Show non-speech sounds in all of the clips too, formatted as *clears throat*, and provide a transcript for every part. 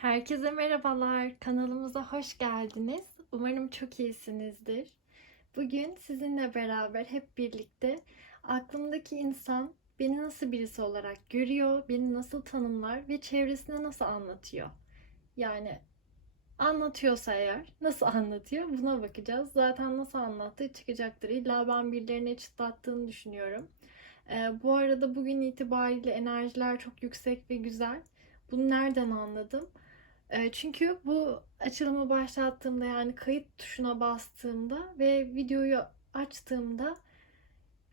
Herkese merhabalar. Kanalımıza hoş geldiniz. Umarım çok iyisinizdir. Bugün sizinle beraber hep birlikte aklımdaki insan beni nasıl birisi olarak görüyor, beni nasıl tanımlar ve çevresine nasıl anlatıyor. Yani anlatıyorsa eğer nasıl *laughs* anlatıyor buna bakacağız. Zaten nasıl anlattığı çıkacaktır. İlla ben birilerine çıtlattığını düşünüyorum. Ee, bu arada bugün itibariyle enerjiler çok yüksek ve güzel. Bunu nereden anladım? Çünkü bu açılımı başlattığımda yani kayıt tuşuna bastığımda ve videoyu açtığımda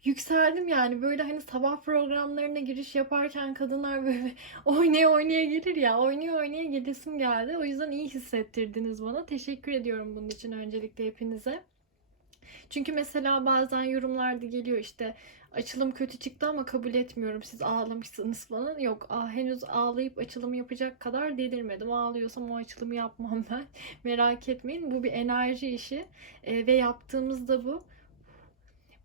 yükseldim yani böyle hani sabah programlarına giriş yaparken kadınlar böyle *laughs* oynaya oynaya gelir ya oynaya oynaya gelesim geldi. O yüzden iyi hissettirdiniz bana. Teşekkür ediyorum bunun için öncelikle hepinize. Çünkü mesela bazen yorumlarda geliyor işte açılım kötü çıktı ama kabul etmiyorum siz ağlamışsınız falan. Yok ah, henüz ağlayıp açılım yapacak kadar delirmedim. Ağlıyorsam o açılımı yapmam ben. *laughs* Merak etmeyin bu bir enerji işi Ee, ve yaptığımız da bu.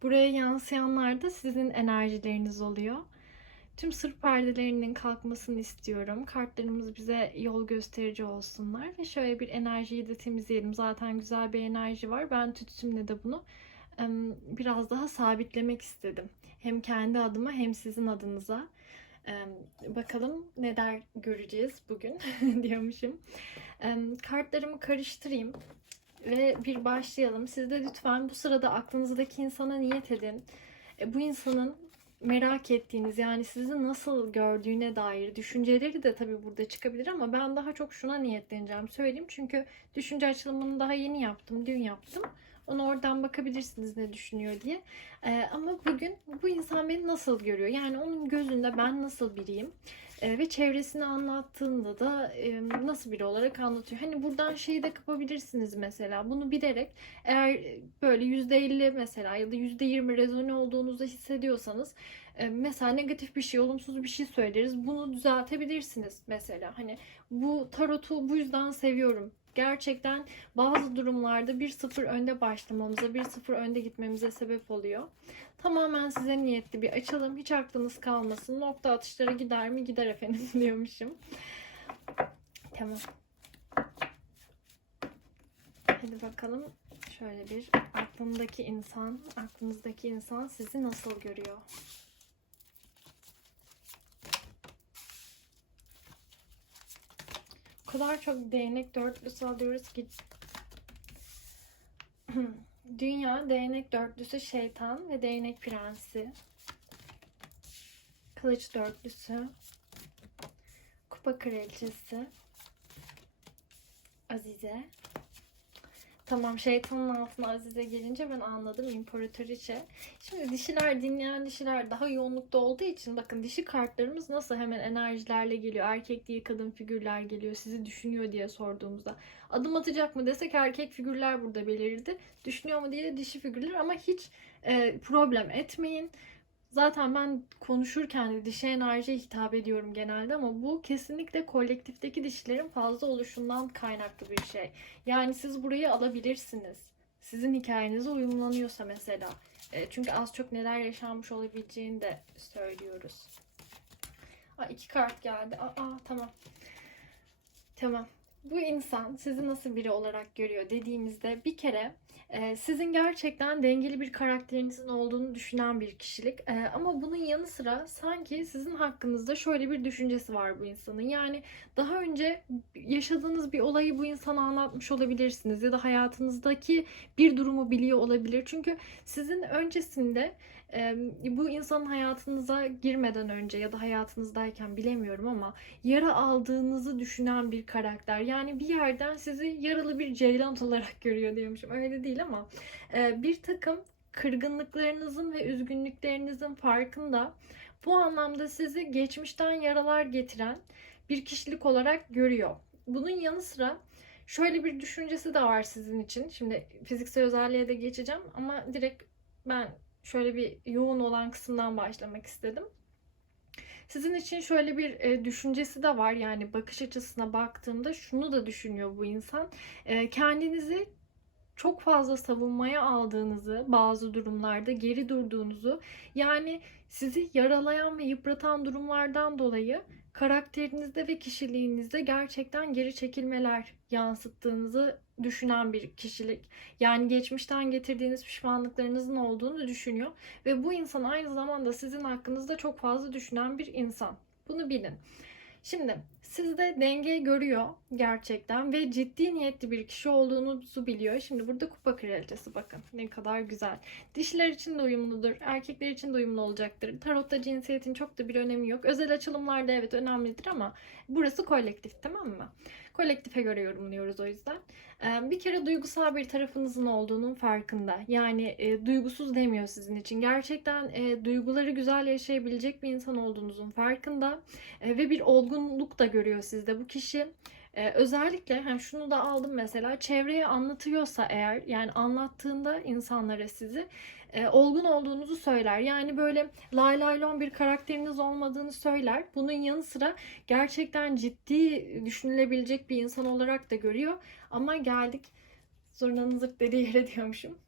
Buraya yansıyanlar da sizin enerjileriniz oluyor. Tüm sır perdelerinin kalkmasını istiyorum. Kartlarımız bize yol gösterici olsunlar ve şöyle bir enerjiyi de temizleyelim. Zaten güzel bir enerji var. Ben tütsümle de bunu biraz daha sabitlemek istedim. Hem kendi adıma hem sizin adınıza. Bakalım neler göreceğiz bugün *laughs* diyormuşum. Kartlarımı karıştırayım ve bir başlayalım. Siz de lütfen bu sırada aklınızdaki insana niyet edin. E, Bu insanın merak ettiğiniz yani sizi nasıl gördüğüne dair düşünceleri de tabii burada çıkabilir ama ben daha çok şuna niyetleneceğim söyleyeyim. Çünkü düşünce açılımını daha yeni yaptım, dün yaptım. Onu oradan bakabilirsiniz ne düşünüyor diye. Ee, ama bugün bu insan beni nasıl görüyor? Yani onun gözünde ben nasıl biriyim? Ee, ve çevresini anlattığında da e, nasıl biri olarak anlatıyor. Hani buradan şeyi de kapabilirsiniz mesela. Bunu bilerek eğer böyle %50 mesela ya da %20 rezone olduğunuzu hissediyorsanız e, mesela negatif bir şey, olumsuz bir şey söyleriz. Bunu düzeltebilirsiniz mesela. Hani bu tarotu bu yüzden seviyorum. Gerçekten bazı durumlarda bir sıfır önde başlamamıza, bir sıfır önde gitmemize sebep oluyor. Tamamen size niyetli bir açalım. Hiç aklınız kalmasın. Nokta atışlara gider mi? Gider efendim *laughs* diyormuşum. Tamam. Hadi bakalım. Şöyle bir aklımdaki insan, aklınızdaki insan sizi nasıl görüyor? O kadar çok değnek dörtlüsü alıyoruz ki *clears throat* Dünya değnek dörtlüsü şeytan ve değnek prensi. Kılıç dörtlüsü. Kupa kraliçesi. Azize. Tamam şeytanın altına Azize gelince ben anladım imparatoriçe. Şimdi dişiler dinleyen dişiler daha yoğunlukta olduğu için bakın dişi kartlarımız nasıl hemen enerjilerle geliyor. Erkek değil kadın figürler geliyor sizi düşünüyor diye sorduğumuzda. Adım atacak mı desek erkek figürler burada belirdi. Düşünüyor mu diye dişi figürler ama hiç e, problem etmeyin. Zaten ben konuşurken de dişi enerjiye hitap ediyorum genelde ama bu kesinlikle kolektifteki dişilerin fazla oluşundan kaynaklı bir şey. Yani siz burayı alabilirsiniz. Sizin hikayenize uyumlanıyorsa mesela. E, çünkü az çok neler yaşanmış olabileceğini de söylüyoruz. Aa, iki kart geldi. Aa, aa, tamam. Tamam. Bu insan sizi nasıl biri olarak görüyor dediğimizde bir kere sizin gerçekten dengeli bir karakterinizin olduğunu düşünen bir kişilik. E, ama bunun yanı sıra sanki sizin hakkınızda şöyle bir düşüncesi var bu insanın. Yani daha önce yaşadığınız bir olayı bu insana anlatmış olabilirsiniz ya da hayatınızdaki bir durumu biliyor olabilir. Çünkü sizin öncesinde bu insanın hayatınıza girmeden önce ya da hayatınızdayken bilemiyorum ama yara aldığınızı düşünen bir karakter. Yani bir yerden sizi yaralı bir ceylan *laughs* olarak görüyor diyormuşum. Öyle değil ama e, bir takım kırgınlıklarınızın ve üzgünlüklerinizin farkında. Bu anlamda sizi geçmişten yaralar getiren bir kişilik olarak görüyor. Bunun yanı sıra şöyle bir düşüncesi de var sizin için. Şimdi fiziksel özelliğe de geçeceğim ama direkt ben şöyle bir yoğun olan kısımdan başlamak istedim. Sizin için şöyle bir e, düşüncesi de var. Yani bakış açısına baktığımda şunu da düşünüyor bu insan. E, kendinizi çok fazla savunmaya aldığınızı, bazı durumlarda geri durduğunuzu, yani sizi yaralayan ve yıpratan durumlardan dolayı karakterinizde ve kişiliğinizde gerçekten geri çekilmeler yansıttığınızı düşünen bir kişilik. Yani geçmişten getirdiğiniz pişmanlıklarınızın olduğunu düşünüyor ve bu insan aynı zamanda sizin hakkınızda çok fazla düşünen bir insan. Bunu bilin. Şimdi sizde denge görüyor gerçekten ve ciddi niyetli bir kişi olduğunuzu biliyor. Şimdi burada kupa kraliçesi bakın ne kadar güzel. Dişiler için de uyumludur, erkekler için de uyumlu olacaktır. Tarotta cinsiyetin çok da bir önemi yok. Özel açılımlarda evet önemlidir ama burası kolektif tamam mı? Kolektife göre yorumluyoruz o yüzden. Ee, Bir kere duygusal bir tarafınızın olduğunun farkında. Yani e, duygusuz demiyor sizin için. Gerçekten e, duyguları güzel yaşayabilecek bir insan olduğunuzun farkında. E, ve bir olgunluk da görüyor sizde bu kişi. E, özellikle hem şunu da aldım mesela çevreye anlatıyorsa eğer yani anlattığında insanlara sizi e, olgun olduğunuzu söyler. Yani böyle lay lay lon bir karakteriniz olmadığını söyler. Bunun yanı sıra gerçekten ciddi düşünülebilecek bir insan olarak da görüyor. Ama geldik zurnanın zırt dediği yere diyormuşum.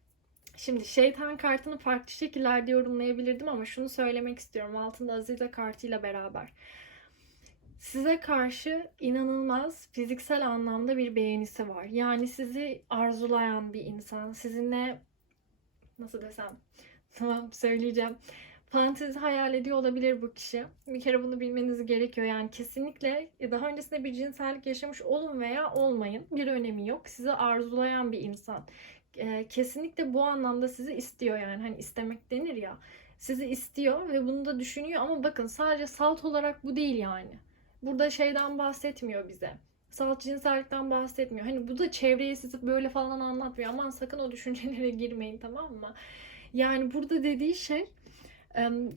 Şimdi şeytan kartını farklı şekillerde yorumlayabilirdim ama şunu söylemek istiyorum altında Azize kartıyla beraber. Size karşı inanılmaz fiziksel anlamda bir beğenisi var. Yani sizi arzulayan bir insan. Sizinle nasıl desem *laughs* tamam söyleyeceğim. Fantezi hayal ediyor olabilir bu kişi. Bir kere bunu bilmeniz gerekiyor. Yani kesinlikle daha öncesinde bir cinsellik yaşamış olun veya olmayın. Bir önemi yok. Sizi arzulayan bir insan. Ee, kesinlikle bu anlamda sizi istiyor yani. Hani istemek denir ya. Sizi istiyor ve bunu da düşünüyor ama bakın sadece salt olarak bu değil yani. Burada şeyden bahsetmiyor bize. Salt cinsellikten bahsetmiyor. Hani bu da çevreye sizi böyle falan anlatmıyor. Aman sakın o düşüncelere girmeyin tamam mı? Yani burada dediği şey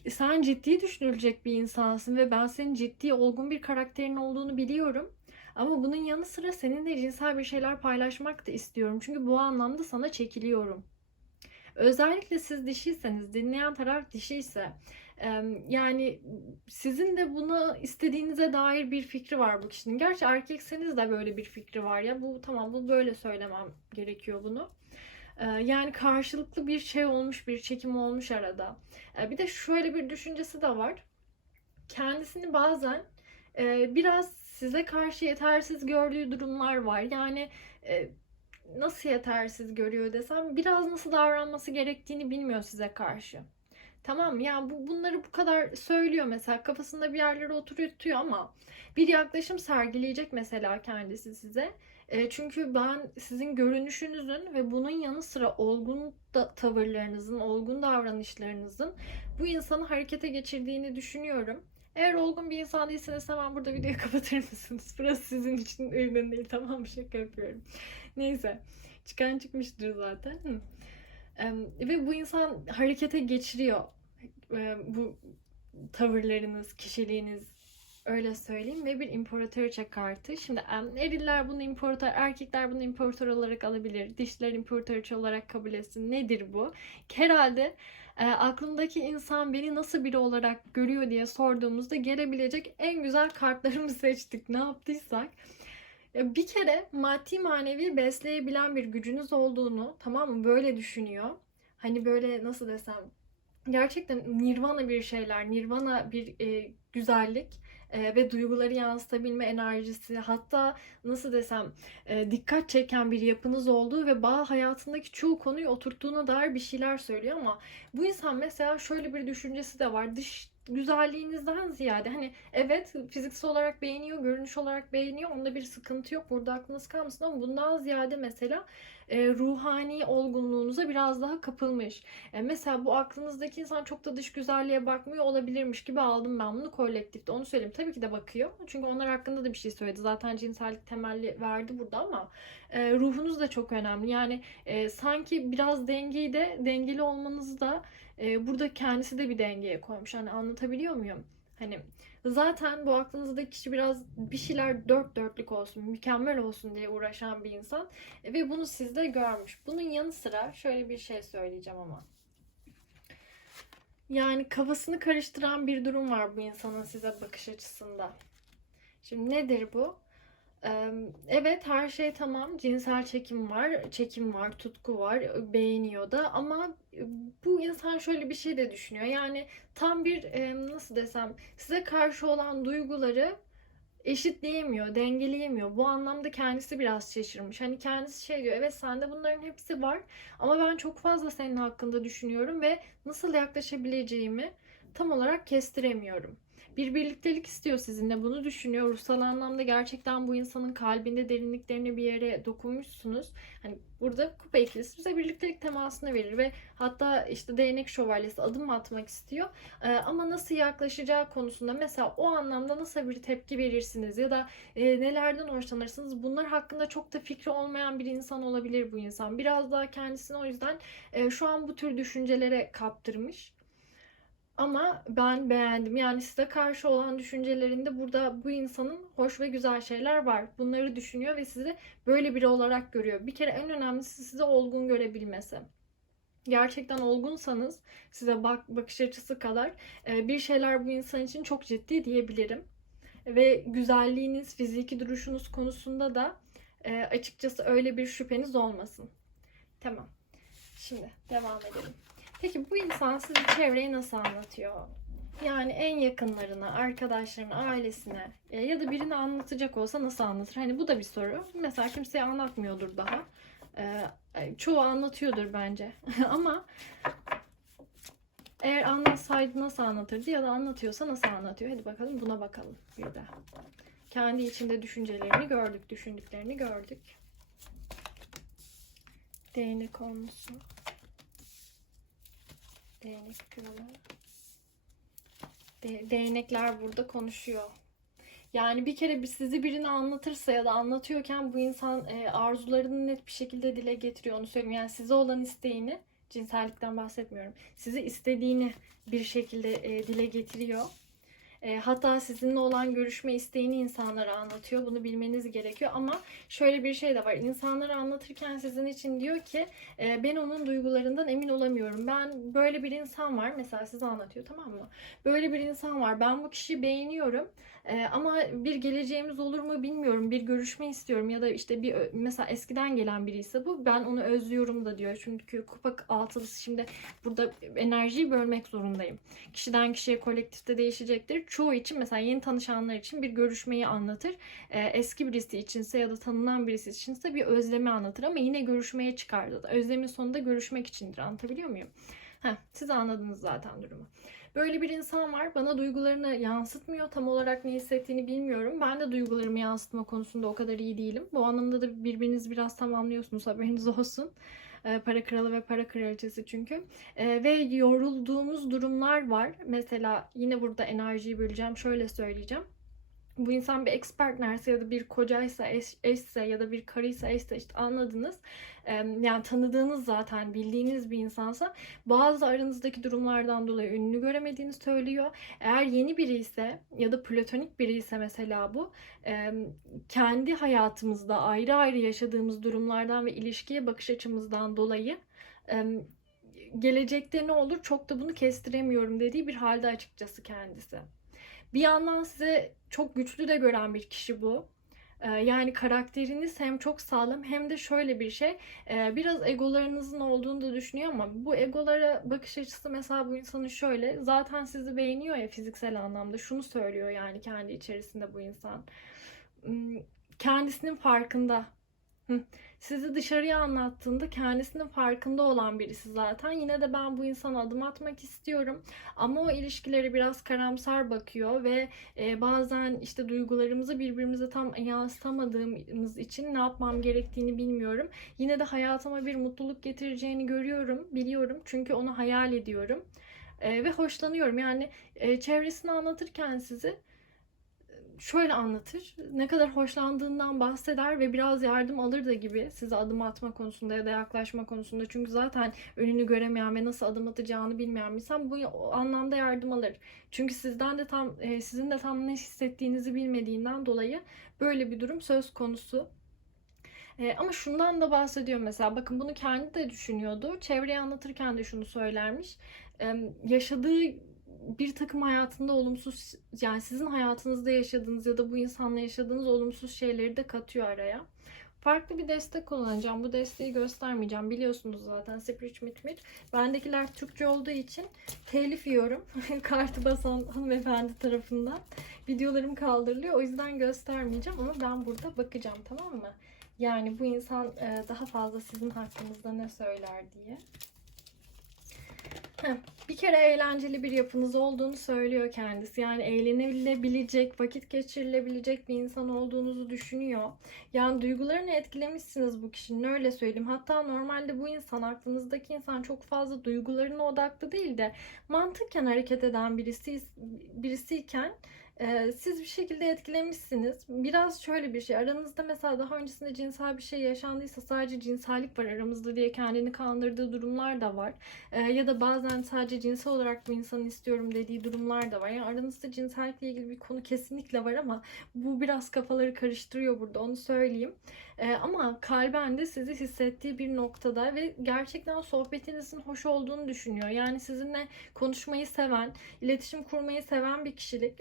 sen ciddi düşünülecek bir insansın ve ben senin ciddi olgun bir karakterin olduğunu biliyorum. Ama bunun yanı sıra seninle cinsel bir şeyler paylaşmak da istiyorum. Çünkü bu anlamda sana çekiliyorum. Özellikle siz dişiyseniz, dinleyen taraf dişiyse yani sizin de bunu istediğinize dair bir fikri var bu kişinin. Gerçi erkekseniz de böyle bir fikri var ya. Bu tamam bu böyle söylemem gerekiyor bunu. Ee, Yani karşılıklı bir şey olmuş, bir çekim olmuş arada. Ee, Bir de şöyle bir düşüncesi de var. Kendisini bazen e, biraz size karşı yetersiz gördüğü durumlar var. Yani e, nasıl yetersiz görüyor desem biraz nasıl davranması gerektiğini bilmiyor size karşı. Tamam? Yani bu, bunları bu kadar söylüyor mesela kafasında bir yerlere oturuyor ama bir yaklaşım sergileyecek mesela kendisi size. E, çünkü ben sizin görünüşünüzün ve bunun yanı sıra olgun da, tavırlarınızın, olgun davranışlarınızın bu insanı harekete geçirdiğini düşünüyorum. Eğer olgun bir insan değilseniz hemen burada videoyu *laughs* kapatır mısınız? Burası sizin için uygun değil. Tamam? Şaka yapıyorum. Neyse. Çıkan çıkmıştır zaten. Ve bu insan harekete geçiriyor. Bu tavırlarınız, kişiliğiniz öyle söyleyeyim ve bir imparatoriçe kartı. Şimdi eriller bunu imparator, erkekler bunu imparator olarak alabilir. Dişler imparatoriçe olarak kabul etsin. Nedir bu? Herhalde e, aklımdaki insan beni nasıl biri olarak görüyor diye sorduğumuzda gelebilecek en güzel kartlarımı *laughs* seçtik. Ne yaptıysak. Ya Bir kere maddi manevi besleyebilen bir gücünüz olduğunu tamam mı böyle düşünüyor. Hani böyle nasıl desem gerçekten nirvana bir şeyler, nirvana bir e, güzellik e, ve duyguları yansıtabilme enerjisi hatta nasıl desem e, dikkat çeken bir yapınız olduğu ve bağ hayatındaki çoğu konuyu oturttuğuna dair bir şeyler söylüyor ama bu insan mesela şöyle bir düşüncesi de var. Dış güzelliğinizden ziyade hani evet fiziksel olarak beğeniyor, görünüş olarak beğeniyor. Onda bir sıkıntı yok. Burada aklınız kalmasın ama bundan ziyade mesela e, ruhani olgunluğunuza biraz daha kapılmış. E, mesela bu aklınızdaki insan çok da dış güzelliğe bakmıyor olabilirmiş gibi aldım ben bunu kolektifte. Onu söyleyeyim. Tabii ki de bakıyor. Çünkü onlar hakkında da bir şey söyledi. Zaten cinsellik temelli verdi burada ama e, ruhunuz da çok önemli. Yani e, sanki biraz dengeyi de dengeli olmanızı da e, burada kendisi de bir dengeye koymuş. Hani anlatabiliyor muyum? Hani zaten bu aklınızdaki kişi biraz bir şeyler dört dörtlük olsun, mükemmel olsun diye uğraşan bir insan E, ve bunu sizde görmüş. Bunun yanı sıra şöyle bir şey söyleyeceğim ama. Yani kafasını karıştıran bir durum var bu insanın size bakış açısında. Şimdi nedir bu? Evet her şey tamam. Cinsel çekim var, çekim var, tutku var, beğeniyor da ama bu insan şöyle bir şey de düşünüyor. Yani tam bir nasıl desem size karşı olan duyguları eşitleyemiyor, dengeleyemiyor. Bu anlamda kendisi biraz şaşırmış. Hani kendisi şey diyor, evet sende bunların hepsi var ama ben çok fazla senin hakkında düşünüyorum ve nasıl yaklaşabileceğimi tam olarak kestiremiyorum. Bir birliktelik istiyor sizinle bunu düşünüyor. Ruhsal anlamda gerçekten bu insanın kalbinde derinliklerine bir yere dokunmuşsunuz. Hani burada kupa ikilisi bize birliktelik temasını verir ve hatta işte değnek şövalyesi adım atmak istiyor. Ee, ama nasıl yaklaşacağı konusunda mesela o anlamda nasıl bir tepki verirsiniz ya da e, nelerden hoşlanırsınız bunlar hakkında çok da fikri olmayan bir insan olabilir bu insan. Biraz daha kendisini o yüzden e, şu an bu tür düşüncelere kaptırmış. Ama ben beğendim. Yani size karşı olan düşüncelerinde burada bu insanın hoş ve güzel şeyler var. Bunları düşünüyor ve sizi böyle biri olarak görüyor. Bir kere en önemlisi sizi olgun görebilmesi. Gerçekten olgunsanız size bak bakış açısı kadar e, bir şeyler bu insan için çok ciddi diyebilirim. Ve güzelliğiniz, fiziki duruşunuz konusunda da e, açıkçası öyle bir şüpheniz olmasın. Tamam. Şimdi devam edelim. Peki bu insan sizi çevreye nasıl anlatıyor? Yani en yakınlarına, arkadaşlarına, ailesine e, ya da birini anlatacak olsa nasıl anlatır? Hani bu da bir soru. Mesela kimseye anlatmıyordur daha. E, çoğu anlatıyordur bence. *laughs* Ama eğer anlatsaydı nasıl anlatırdı ya da anlatıyorsa nasıl anlatıyor? Hadi bakalım buna bakalım bir de. Kendi içinde düşüncelerini gördük, düşündüklerini gördük. Değnek konusu. Değnek kralı. De- değnekler burada konuşuyor. Yani bir kere bir sizi birini anlatırsa ya da anlatıyorken bu insan e, arzularını net bir şekilde dile getiriyor onu söyleyeyim. Yani size olan isteğini, cinsellikten bahsetmiyorum. Sizi istediğini bir şekilde e, dile getiriyor. E, hatta sizinle olan görüşme isteğini insanlara anlatıyor. Bunu bilmeniz gerekiyor. Ama şöyle bir şey de var. İnsanlara anlatırken sizin için diyor ki e, ben onun duygularından emin olamıyorum. Ben böyle bir insan var. Mesela size anlatıyor tamam mı? Böyle bir insan var. Ben bu kişiyi beğeniyorum. E, ama bir geleceğimiz olur mu bilmiyorum. Bir görüşme istiyorum ya da işte bir mesela eskiden gelen biri ise bu ben onu özlüyorum da diyor. Çünkü kupa altılısı şimdi burada enerjiyi bölmek zorundayım. Kişiden kişiye kolektifte değişecektir. Çoğu için mesela yeni tanışanlar için bir görüşmeyi anlatır. E, eski birisi içinse ya da tanınan birisi içinse bir özlemi anlatır ama yine görüşmeye çıkardı. Özlemin sonunda görüşmek içindir. Anlatabiliyor muyum? Heh, siz anladınız zaten durumu. Böyle bir insan var. Bana duygularını yansıtmıyor. Tam olarak ne hissettiğini bilmiyorum. Ben de duygularımı yansıtma konusunda o kadar iyi değilim. Bu anlamda da birbirinizi biraz tamamlıyorsunuz. Haberiniz olsun. Ee, para kralı ve para kraliçesi çünkü. Ee, ve yorulduğumuz durumlar var. Mesela yine burada enerjiyi böleceğim. Şöyle söyleyeceğim bu insan bir ex partnerse ya da bir kocaysa, eş, eşse ya da bir karıysa, eşse işte anladınız. Yani tanıdığınız zaten bildiğiniz bir insansa bazı aranızdaki durumlardan dolayı ünlü göremediğini söylüyor. Eğer yeni biri ise ya da platonik biri ise mesela bu kendi hayatımızda ayrı ayrı yaşadığımız durumlardan ve ilişkiye bakış açımızdan dolayı gelecekte ne olur çok da bunu kestiremiyorum dediği bir halde açıkçası kendisi. Bir yandan size çok güçlü de gören bir kişi bu. Ee, yani karakteriniz hem çok sağlam hem de şöyle bir şey e, biraz egolarınızın olduğunu da düşünüyor ama bu egolara bakış açısı mesela bu insanın şöyle zaten sizi beğeniyor ya fiziksel anlamda şunu söylüyor yani kendi içerisinde bu insan hmm, kendisinin farkında sizi dışarıya anlattığında kendisinin farkında olan birisi zaten. Yine de ben bu insana adım atmak istiyorum. Ama o ilişkileri biraz karamsar bakıyor ve e, bazen işte duygularımızı birbirimize tam yansıtamadığımız için ne yapmam gerektiğini bilmiyorum. Yine de hayatıma bir mutluluk getireceğini görüyorum, biliyorum. Çünkü onu hayal ediyorum. E, ve hoşlanıyorum. Yani e, çevresini anlatırken sizi şöyle anlatır. Ne kadar hoşlandığından bahseder ve biraz yardım alır da gibi size adım atma konusunda ya da yaklaşma konusunda. Çünkü zaten önünü göremeyen ve nasıl adım atacağını bilmeyen bir insan bu anlamda yardım alır. Çünkü sizden de tam e, sizin de tam ne hissettiğinizi bilmediğinden dolayı böyle bir durum söz konusu. E, ama şundan da bahsediyor mesela. Bakın bunu kendi de düşünüyordu. Çevreye anlatırken de şunu söylermiş. Yaşadığı bir takım hayatında olumsuz yani sizin hayatınızda yaşadığınız ya da bu insanla yaşadığınız olumsuz şeyleri de katıyor araya. Farklı bir destek kullanacağım. Bu desteği göstermeyeceğim. Biliyorsunuz zaten Spirit Mitmir. Bendekiler Türkçe olduğu için telif yiyorum. *laughs* Kartı basan hanımefendi tarafından. Videolarım kaldırılıyor. O yüzden göstermeyeceğim ama ben burada bakacağım tamam mı? Yani bu insan e, daha fazla sizin hakkınızda ne söyler diye. Bir kere eğlenceli bir yapınız olduğunu söylüyor kendisi. Yani eğlenilebilecek, vakit geçirilebilecek bir insan olduğunuzu düşünüyor. Yani duygularını etkilemişsiniz bu kişinin öyle söyleyeyim. Hatta normalde bu insan, aklınızdaki insan çok fazla duygularına odaklı değil de mantıken hareket eden birisi birisiyken siz bir şekilde etkilemişsiniz. Biraz şöyle bir şey. Aranızda mesela daha öncesinde cinsel bir şey yaşandıysa sadece cinsellik var aramızda diye kendini kandırdığı durumlar da var. Ya da bazen sadece cinsel olarak bu insanı istiyorum dediği durumlar da var. Yani aranızda cinsellikle ilgili bir konu kesinlikle var ama bu biraz kafaları karıştırıyor burada onu söyleyeyim. Ee, ama kalben de sizi hissettiği bir noktada ve gerçekten sohbetinizin hoş olduğunu düşünüyor. Yani sizinle konuşmayı seven, iletişim kurmayı seven bir kişilik.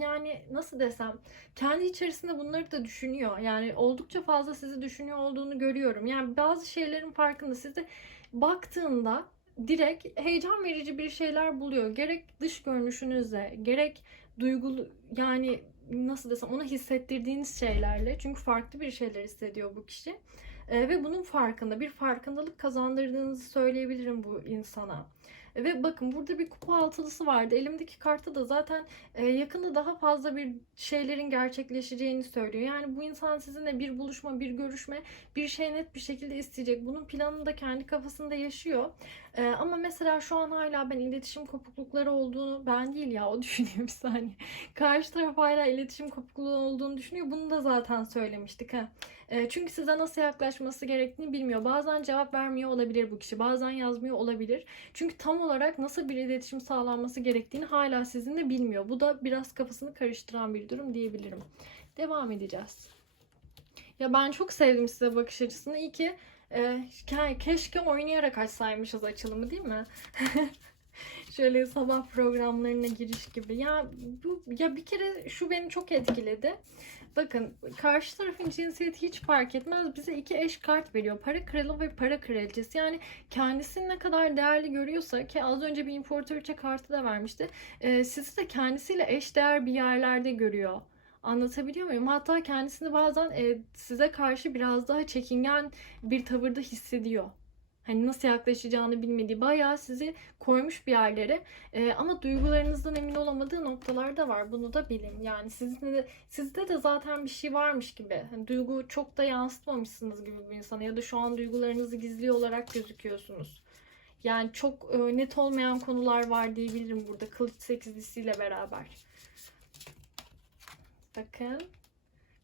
Yani nasıl desem kendi içerisinde bunları da düşünüyor. Yani oldukça fazla sizi düşünüyor olduğunu görüyorum. Yani bazı şeylerin farkında. Size baktığında direkt heyecan verici bir şeyler buluyor. Gerek dış görünüşünüzle, gerek duygulu yani nasıl desem ona hissettirdiğiniz şeylerle. Çünkü farklı bir şeyler hissediyor bu kişi. E, ve bunun farkında bir farkındalık kazandırdığınızı söyleyebilirim bu insana. Ve bakın burada bir kupa altılısı vardı. Elimdeki kartta da zaten e, yakında daha fazla bir şeylerin gerçekleşeceğini söylüyor. Yani bu insan sizinle bir buluşma, bir görüşme, bir şey net bir şekilde isteyecek. Bunun planını da kendi kafasında yaşıyor. E, ama mesela şu an hala ben iletişim kopuklukları olduğunu, ben değil ya o *laughs* düşünüyor bir saniye. Karşı taraf hala iletişim kopukluğu olduğunu düşünüyor. Bunu da zaten söylemiştik. ha. E, çünkü size nasıl yaklaşması gerektiğini bilmiyor. Bazen cevap vermiyor olabilir bu kişi. Bazen yazmıyor olabilir. Çünkü tam olarak nasıl bir iletişim sağlanması gerektiğini hala sizinle bilmiyor. Bu da biraz kafasını karıştıran bir durum diyebilirim. Devam edeceğiz. Ya ben çok sevdim size bakış açısını. İyi ki e, keşke oynayarak açsaymışız açılımı değil mi? *laughs* *laughs* Şöyle sabah programlarına giriş gibi. Ya bu ya bir kere şu beni çok etkiledi. Bakın karşı tarafın cinsiyeti hiç fark etmez. Bize iki eş kart veriyor. Para kralı ve para kraliçesi. Yani kendisini ne kadar değerli görüyorsa ki az önce bir imparatoriçe kartı da vermişti. E, sizi de kendisiyle eş değer bir yerlerde görüyor. Anlatabiliyor muyum? Hatta kendisini bazen e, size karşı biraz daha çekingen bir tavırda hissediyor hani nasıl yaklaşacağını bilmediği bayağı sizi koymuş bir yerlere. Ee, ama duygularınızdan emin olamadığı noktalar da var. Bunu da bilin. Yani sizde de, sizde de zaten bir şey varmış gibi. Hani duygu çok da yansıtmamışsınız gibi bir insana ya da şu an duygularınızı gizli olarak gözüküyorsunuz. Yani çok e, net olmayan konular var diyebilirim burada kılıç sekizlisiyle beraber. Bakın.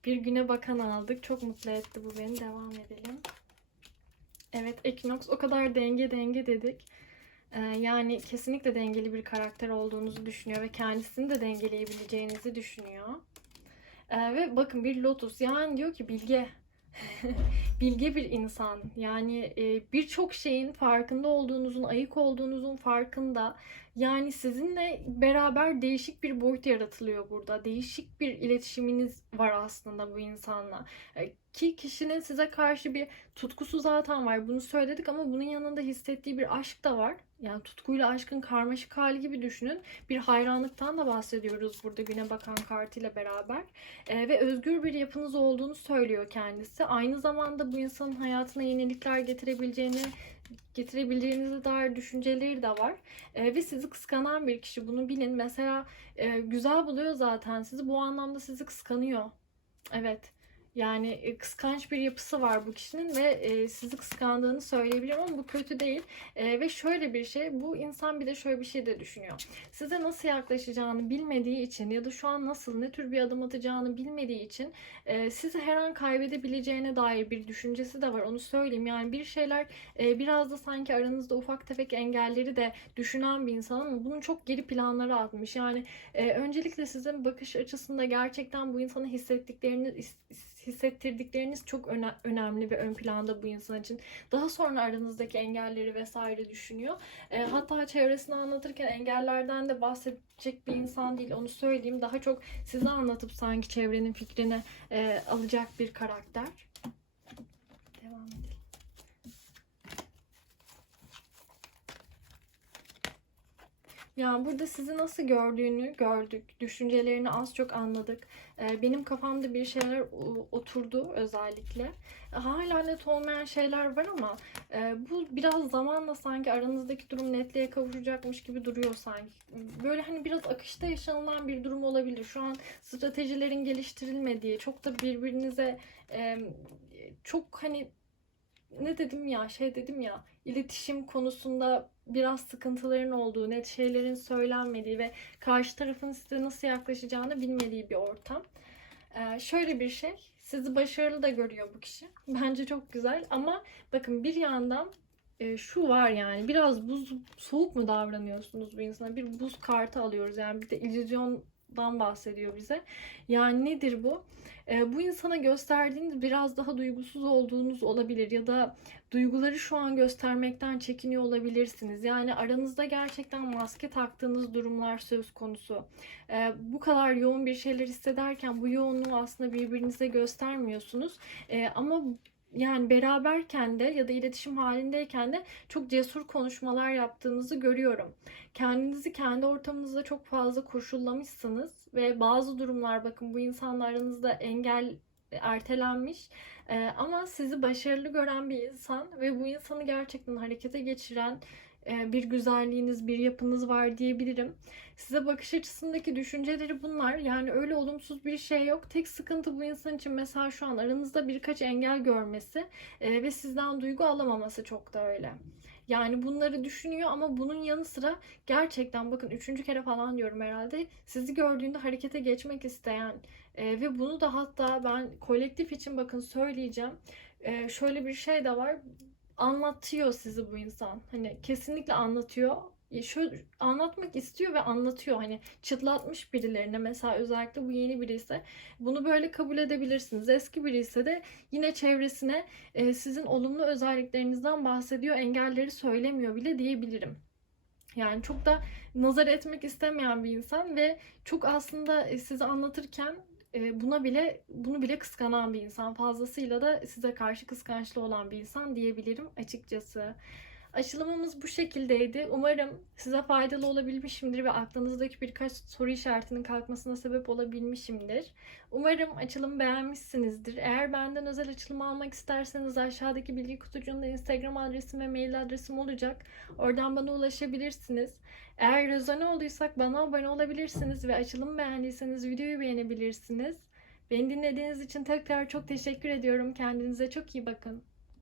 Bir güne bakan aldık. Çok mutlu etti bu beni. Devam edelim Evet Equinox o kadar denge denge dedik. Ee, yani kesinlikle dengeli bir karakter olduğunuzu düşünüyor ve kendisini de dengeleyebileceğinizi düşünüyor. Ee, ve bakın bir Lotus yani diyor ki bilge. *laughs* bilge bir insan. Yani e, birçok şeyin farkında olduğunuzun, ayık olduğunuzun farkında. Yani sizinle beraber değişik bir boyut yaratılıyor burada. Değişik bir iletişiminiz var aslında bu insanla. E, ki kişinin size karşı bir tutkusu zaten var. Bunu söyledik ama bunun yanında hissettiği bir aşk da var. Yani tutkuyla aşkın karmaşık hali gibi düşünün. Bir hayranlıktan da bahsediyoruz burada güne bakan kartıyla beraber. Ee, ve özgür bir yapınız olduğunu söylüyor kendisi. Aynı zamanda bu insanın hayatına yenilikler getirebileceğini getirebileceğinize dair düşünceleri de var. E, ve sizi kıskanan bir kişi bunu bilin. Mesela e, güzel buluyor zaten sizi. Bu anlamda sizi kıskanıyor. Evet. Yani e, kıskanç bir yapısı var bu kişinin ve e, sizi kıskandığını söyleyebilirim ama bu kötü değil. E, ve şöyle bir şey, bu insan bir de şöyle bir şey de düşünüyor. Size nasıl yaklaşacağını bilmediği için ya da şu an nasıl, ne tür bir adım atacağını bilmediği için sizi her an kaybedebileceğine dair bir düşüncesi de var. Onu söyleyeyim. Yani bir şeyler biraz da sanki aranızda ufak tefek engelleri de düşünen bir insan ama bunun çok geri planları atmış. Yani öncelikle sizin bakış açısında gerçekten bu insanı hissettiklerini hissettirdikleriniz çok öne- önemli ve ön planda bu insan için. Daha sonra aranızdaki engelleri vesaire düşünüyor. E, hatta çevresini anlatırken engellerden de bahsedecek bir insan değil onu söyleyeyim. Daha çok size anlatıp sanki çevrenin fikrini e, alacak bir karakter. Devam edelim. Yani burada sizi nasıl gördüğünü gördük, düşüncelerini az çok anladık. Ee, benim kafamda bir şeyler oturdu özellikle. Hala net olmayan şeyler var ama e, bu biraz zamanla sanki aranızdaki durum netliğe kavuşacakmış gibi duruyor sanki. Böyle hani biraz akışta yaşanılan bir durum olabilir. Şu an stratejilerin geliştirilmediği, çok da birbirinize e, çok hani ne dedim ya şey dedim ya iletişim konusunda biraz sıkıntıların olduğu, net şeylerin söylenmediği ve karşı tarafın size nasıl yaklaşacağını bilmediği bir ortam. Ee, şöyle bir şey, sizi başarılı da görüyor bu kişi. Bence çok güzel ama bakın bir yandan e, şu var yani biraz buz soğuk mu davranıyorsunuz bu insana? Bir buz kartı alıyoruz yani bir de illüzyondan bahsediyor bize. Yani nedir bu? E, bu insana gösterdiğiniz biraz daha duygusuz olduğunuz olabilir ya da duyguları şu an göstermekten çekiniyor olabilirsiniz. Yani aranızda gerçekten maske taktığınız durumlar söz konusu. Ee, bu kadar yoğun bir şeyler hissederken bu yoğunluğu aslında birbirinize göstermiyorsunuz. Ee, ama yani beraberken de ya da iletişim halindeyken de çok cesur konuşmalar yaptığınızı görüyorum. Kendinizi kendi ortamınızda çok fazla koşullamışsınız ve bazı durumlar bakın bu insanla aranızda engel ertelenmiş. Ee, ama sizi başarılı gören bir insan ve bu insanı gerçekten harekete geçiren e, bir güzelliğiniz, bir yapınız var diyebilirim. Size bakış açısındaki düşünceleri bunlar. Yani öyle olumsuz bir şey yok. Tek sıkıntı bu insan için mesela şu an aranızda birkaç engel görmesi e, ve sizden duygu alamaması çok da öyle. Yani bunları düşünüyor ama bunun yanı sıra gerçekten bakın üçüncü kere falan diyorum herhalde sizi gördüğünde harekete geçmek isteyen e, ve bunu da hatta ben kolektif için bakın söyleyeceğim. E, şöyle bir şey de var. Anlatıyor sizi bu insan. Hani kesinlikle anlatıyor. Şöyle anlatmak istiyor ve anlatıyor. Hani çıtlatmış birilerine mesela özellikle bu yeni biri ise bunu böyle kabul edebilirsiniz. Eski biri ise de yine çevresine e, sizin olumlu özelliklerinizden bahsediyor. Engelleri söylemiyor bile diyebilirim. Yani çok da nazar etmek istemeyen bir insan ve çok aslında e, size anlatırken buna bile bunu bile kıskanan bir insan. Fazlasıyla da size karşı kıskançlı olan bir insan diyebilirim açıkçası. Açılımımız bu şekildeydi. Umarım size faydalı olabilmişimdir ve aklınızdaki birkaç soru işaretinin kalkmasına sebep olabilmişimdir. Umarım açılımı beğenmişsinizdir. Eğer benden özel açılım almak isterseniz aşağıdaki bilgi kutucuğunda Instagram adresim ve mail adresim olacak. Oradan bana ulaşabilirsiniz. Eğer rezone olduysak bana abone olabilirsiniz ve açılımı beğendiyseniz videoyu beğenebilirsiniz. Beni dinlediğiniz için tekrar çok teşekkür ediyorum. Kendinize çok iyi bakın.